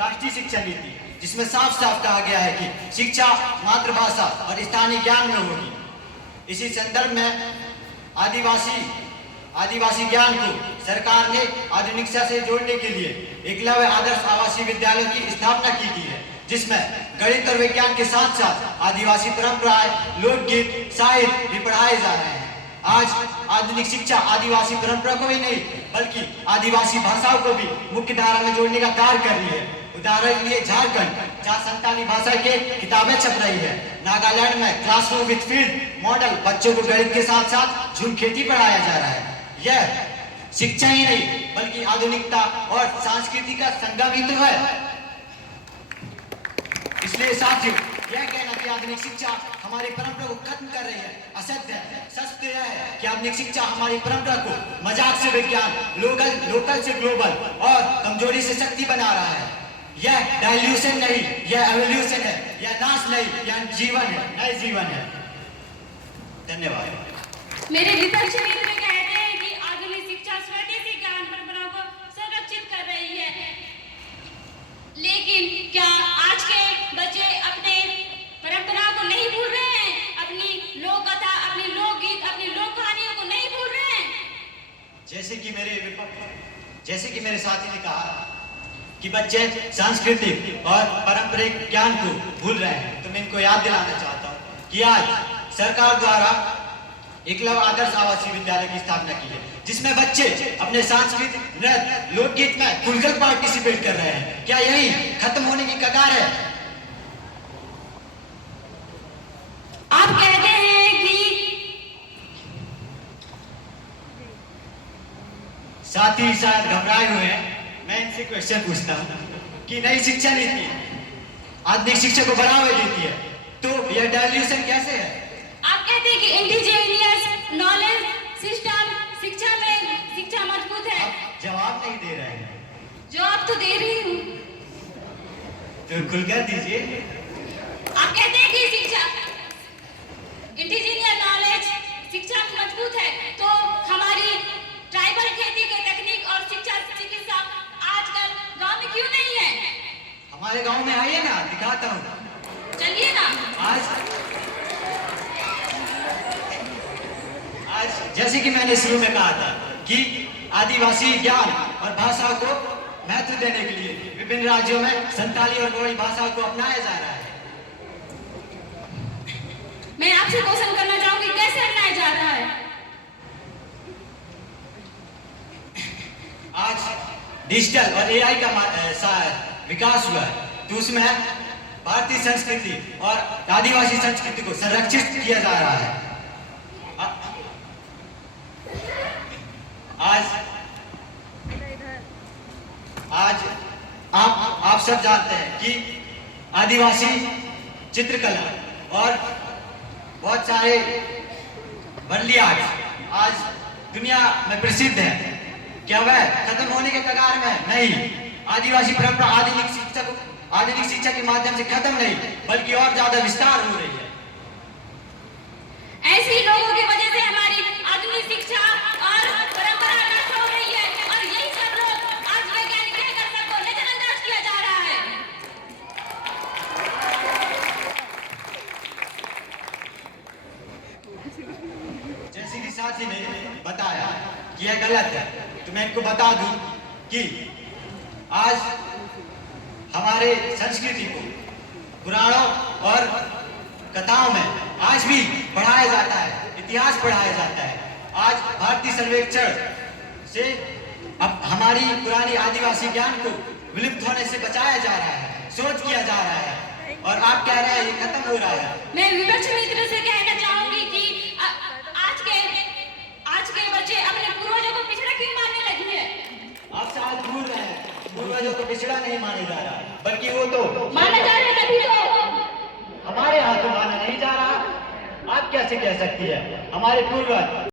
राष्ट्रीय शिक्षा नीति, जिसमें साफ साफ कहा गया है कि शिक्षा मातृभाषा और स्थानीय ज्ञान में होगी। इसी संदर्भ में आदिवासी ज्ञान को सरकार ने आधुनिक शिक्षा से जोड़ने के लिए एकलव्य आदर्श आवासीय विद्यालय की स्थापना की गई है, जिसमें गणित और विज्ञान के साथ साथ आदिवासी परंपराएं, लोकगीत, साहित्य भी पढ़ाए जा रहे हैं। आज आधुनिक शिक्षा आदिवासी परंपरा को ही नहीं बल्कि आदिवासी भाषाओं को भी मुख्य धारा में जोड़ने का कार्य कर रही है। उदाहरण के लिए झारखंड, जहाँ संताली भाषा के किताबें छप रही है। नागालैंड में क्लासरूम विद फील्ड मॉडल बच्चों को गणित के साथ साथ झूम खेती पढ़ाया जा रहा है। यह शिक्षा ही नहीं बल्कि आधुनिकता और संस्कृति का संगम ही तो है। इसलिए साथियों, यह कहना कि आधुनिक शिक्षा हमारी परंपरा को खत्म कर रही है असत्य है। सच तो यह है कि आधुनिक शिक्षा हमारी परंपरा को मजाक से विज्ञान, लोकल से ग्लोबल और कमजोरी से शक्ति बना रहा है। यह डाइल्यूशन नहीं, यह एवोल्यूशन है। यह नाश नहीं, यह जीवन है, नए जीवन है। धन्यवाद। मेरे विपक्ष मित्र कहते हैं कि आधुनिक शिक्षा स्वदेशी ज्ञान परंपरा को संरक्षित कर रही है, लेकिन क्या आज के बच्चे अपने परंपरा को नहीं भूल रहे हैं? अपनी लोक कथा, अपनी लोकगीत, अपनी लोक कहानियों को नहीं भूल रहे हैं? जैसे कि मेरे साथी ने कहा कि बच्चे सांस्कृतिक और पारंपरिक ज्ञान को भूल रहे हैं, तो मैं इनको याद दिलाना चाहता हूँ कि आज सरकार द्वारा एकलव्य आदर्श आवासीय विद्यालय की स्थापना की है, जिसमें बच्चे अपने सांस्कृतिक, नृत्य, लोकगीत में खुलकर पार्टिसिपेट कर रहे हैं। क्या यही खत्म होने की कगार है? आप कहते हैं कि साथी शायद घबराए हुए हैं। मैं इनसे क्वेश्चन पूछता हूँ कि नई शिक्षा नीति आधुनिक शिक्षा को बढ़ावा देती है, तो यह डाइल्यूशन कैसे है? आप कहते हैं कि इंडिजिनियस नॉलेज सिस्टम शिक्षा मजबूत है। आप जवाब नहीं दे रहे हैं। जवाब तो दे रही हूँ। तो खुलकर दीजिए। आप कहते हैं कि शिक्षा इंडिजिनियस नॉलेज शिक्षा मजबूत है, तो हमारी ट्राइबल खेती के तकनीक और शिक्षा चिकित्सा आजकल गांव में क्यों नहीं है? हमारे गांव में आइए ना, दिखाता हूँ। चलिए ना। आज जैसे कि मैंने शुरू में कहा था कि आदिवासी ज्ञान और भाषा को महत्व देने के लिए विभिन्न राज्यों में संताली और गोंडी भाषा को अपनाया जा रहा है। मैं आपसे क्वेश्चन करना चाहूंगी, कैसे अपनाया जा रहा है? आज डिजिटल और एआई का विकास हुआ है, तो उसमें भारतीय संस्कृति और आदिवासी संस्कृति को संरक्षित किया जा रहा है। आज आप सब जानते हैं कि आदिवासी चित्रकला और बहुत सारे वर्ली आर्ट आज दुनिया में प्रसिद्ध है। क्या वह खत्म होने के कगार में? नहीं। आदिवासी परंपरा आधुनिक शिक्षा के माध्यम से खत्म नहीं बल्कि और ज्यादा विस्तार हो रही है। ऐसे लोगों की वजह से हमारी आधुनिक शिक्षा और परंपरा नष्ट हो रही है, और यही सब लोग आज वैज्ञानिक कहकर सबको नजरअंदाज किया जा रहा है। जैसे कि साथी ने बताया कि यह गलत है, तो मैं इनको बता दूं कि आज हमारे संस्कृति को पुराणों और कथाओं में आज भी पढ़ाया जाता है, इतिहास पढ़ाया जाता है। आज भारतीय सर्वेक्षण से अब हमारी पुरानी आदिवासी ज्ञान को विलुप्त होने से बचाया जा रहा है, शोध किया जा रहा है, और आप कह रहे हैं ये खत्म हो रहा है। मैं विपक्ष मित्र से कहना चाहूंगी कि आज के बच्चे अपने पूर्वजों को पिछड़ा क्यों मानने लगे हैं? आप शायद भूल रहे हैं, पूर्वजों को पिछड़ा नहीं माना जा रहा, बल्कि वो तो माना जा रहा है। तभी तो हमारे यहाँ तो माना नहीं जा रहा। आप कैसे कह सकती है? हमारे पूर्वज